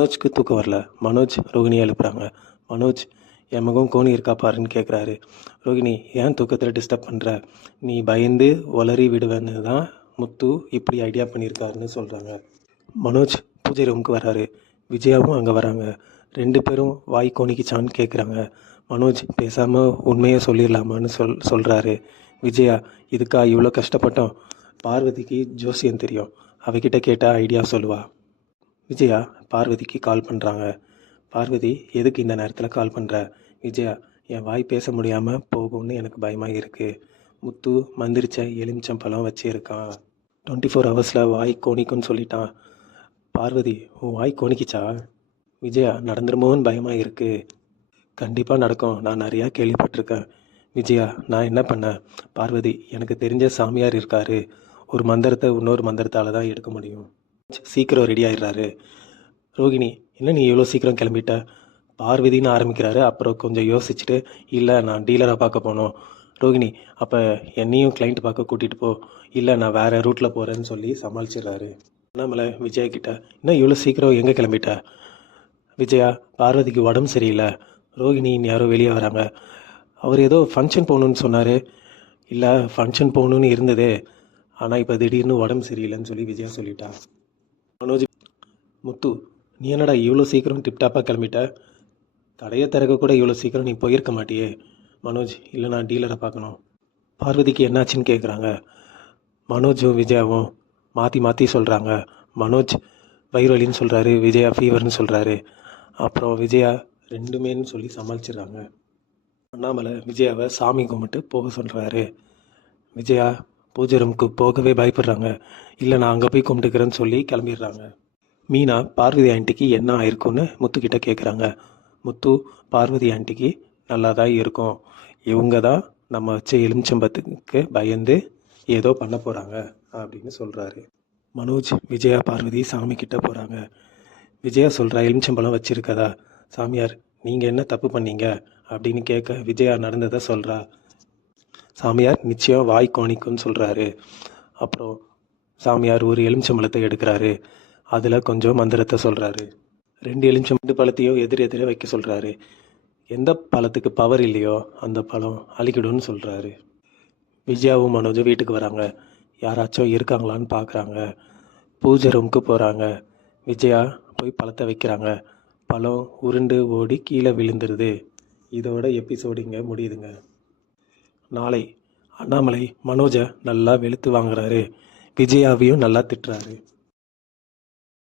மனோஜ்க்கு தூக்கம் வரல. மனோஜ் ரோகிணியை எழுப்புறாங்க. மனோஜ், என் முகம் கோணி இருக்கா பாருன்னு கேட்குறாரு. ரோகிணி, ஏன் தூக்கத்தில் டிஸ்டர்ப் பண்ணுற? நீ பயந்து ஒளறி விடுவேன்னு தான் முத்து இப்படி ஐடியா பண்ணியிருக்காருன்னு சொல்கிறாங்க. மனோஜ் பூஜை ரூமுக்கு வராரு. விஜயாவும் அங்கே வராங்க. 2 பேரும் வாய் கோணிக்கிச்சான்னு கேட்குறாங்க. மனோஜ் பேசாமல் உண்மையை சொல்லிடலாமான்னு சொல்கிறாரு. விஜயா, இதுக்கா இவ்வளோ கஷ்டப்பட்டோம்? பார்வதிக்கு ஜோசியம் தெரியும், அவகிட்ட கேட்டால் ஐடியா சொல்லுவா. விஜயா பார்வதிக்கு கால் பண்ணுறாங்க. பார்வதி, எதுக்கு இந்த நேரத்தில் கால் பண்ணுற? விஜயா, என் வாய் பேச முடியாமல் போகும்னு எனக்கு பயமாக இருக்குது. முத்து மந்திரிச்ச எலுமிச்சம்பழம் வச்சிருக்கான். 24 ஹவர்ஸில் வாய் கோணிக்குன்னு சொல்லிட்டான். பார்வதி, உன் வாய் கோணிக்கிச்சா? விஜயா, நடந்துருமோன்னு பயமாக இருக்குது. கண்டிப்பாக நடக்கும், நான் நிறையா கேள்விப்பட்டிருக்கேன். விஜயா, நான் என்ன பண்ணேன்? பார்வதி, எனக்கு தெரிஞ்ச சாமியார் இருக்காரு. ஒரு மந்திரத்தை இன்னொரு மந்திரத்தால் தான் எடுக்க முடியும். சீக்கிரம் ரெடி ஆயிடுறாரு. ரோகிணி, என்ன நீ இவ்வளோ சீக்கிரம் கிளம்பிட்ட? பார்வதின்னு ஆரம்பிக்கிறாரு. அப்புறம் கொஞ்சம் யோசிச்சுட்டு, இல்லை நான் டீலரை பார்க்க போனோம். ரோகிணி, அப்போ என்னையும் கிளைண்ட் பார்க்க கூட்டிகிட்டு போ. இல்லை நான் வேறு ரூட்டில் போகிறேன்னு சொல்லி சமாளிச்சிடுறாரு. அண்ணாமலை விஜயா கிட்ட, என்ன இவ்வளோ சீக்கிரம் எங்கே கிளம்பிட்ட? விஜயா, பார்வதிக்கு உடம்பு சரியில்லை. ரோகிணி, யாரோ வெளியே வராங்க. அவர் ஏதோ ஃபங்க்ஷன் போகணுன்னு சொன்னார். இல்லை, ஃபங்க்ஷன் போகணுன்னு இருந்ததே, ஆனால் இப்போ திடீர்னு உடம்பு சரியில்லைன்னு சொல்லி விஜயா சொல்லிட்டா. மனோஜ், முத்து, நீ என்னடா இவ்வளோ சீக்கிரம் டிப்டாப்பாக கிளம்பிட்ட? கடையை திறக்க கூட இவ்வளோ சீக்கிரம் நீ போயிருக்க மாட்டியே. மனோஜ், இல்லை நான் டீலரை பார்க்கணும். பார்வதிக்கு என்னாச்சுன்னு கேட்குறாங்க. மனோஜும் விஜயாவும் மாற்றி மாற்றி சொல்கிறாங்க. மனோஜ் வயிறு வலின்னு சொல்கிறாரு, விஜயா ஃபீவர்னு சொல்கிறாரு. அப்புறம் விஜயா ரெண்டுமேன்னு சொல்லி சமாளிச்சிடுறாங்க. அண்ணாமலை விஜயாவை சாமி கும்பிட்டு போக சொல்கிறாரு. விஜயா பூஜை ரூமுக்கு போகவே பயப்படுறாங்க. இல்லை நான் அங்கே போய் கும்பிட்டுக்கிறேன்னு சொல்லி கிளம்பிடுறாங்க. மீனா பார்வதி ஆண்டிக்கு என்ன ஆயிருக்குன்னு முத்துக்கிட்ட கேட்குறாங்க. முத்து, பார்வதி ஆண்டிக்கு நல்லா தான் இருக்கும். இவங்க தான் நம்ம வச்ச எலுமிச்சம்பத்துக்கு பயந்து ஏதோ பண்ண போகிறாங்க அப்படின்னு சொல்கிறாரு. மனோஜ், விஜயா பார்வதி சாமி கிட்ட போகிறாங்க. விஜயா சொல்கிறா, எலுமிச்சம்பழம் வச்சுருக்கதா? சாமியார், நீங்கள் என்ன தப்பு பண்ணீங்க அப்படின்னு கேட்க விஜயா நடந்ததை சொல்கிறா. சாமியார் நிச்சயம் வாய் கோணிக்குன்னு சொல்கிறாரு. அப்புறம் சாமியார் ஒரு எலுமிச்சம்பழத்தை எடுக்கிறாரு. அதில் கொஞ்சம் மந்திரத்தை சொல்கிறாரு. 2 எலுமிச்சம்பழம் பழத்தையும் எதிரே வைக்க சொல்கிறாரு. எந்த பழத்துக்கு பவர் இல்லையோ அந்த பழம் அழிக்கிடும்னு சொல்கிறாரு. விஜயாவும் மனோஜும் வீட்டுக்கு வராங்க. யாராச்சும் இருக்காங்களான்னு பார்க்குறாங்க. பூஜை ரூமுக்கு போகிறாங்க. விஜயா போய் பழத்தை வைக்கிறாங்க. பழம் உருண்டு ஓடி கீழே விழுந்துருது. இதோட எபிசோடு இங்கே முடியுதுங்க. நாளை அண்ணாமலை மனோஜை நல்லா வெளுத்து வாங்குறாரு. விஜயாவையும் நல்லா திட்டுறாரு.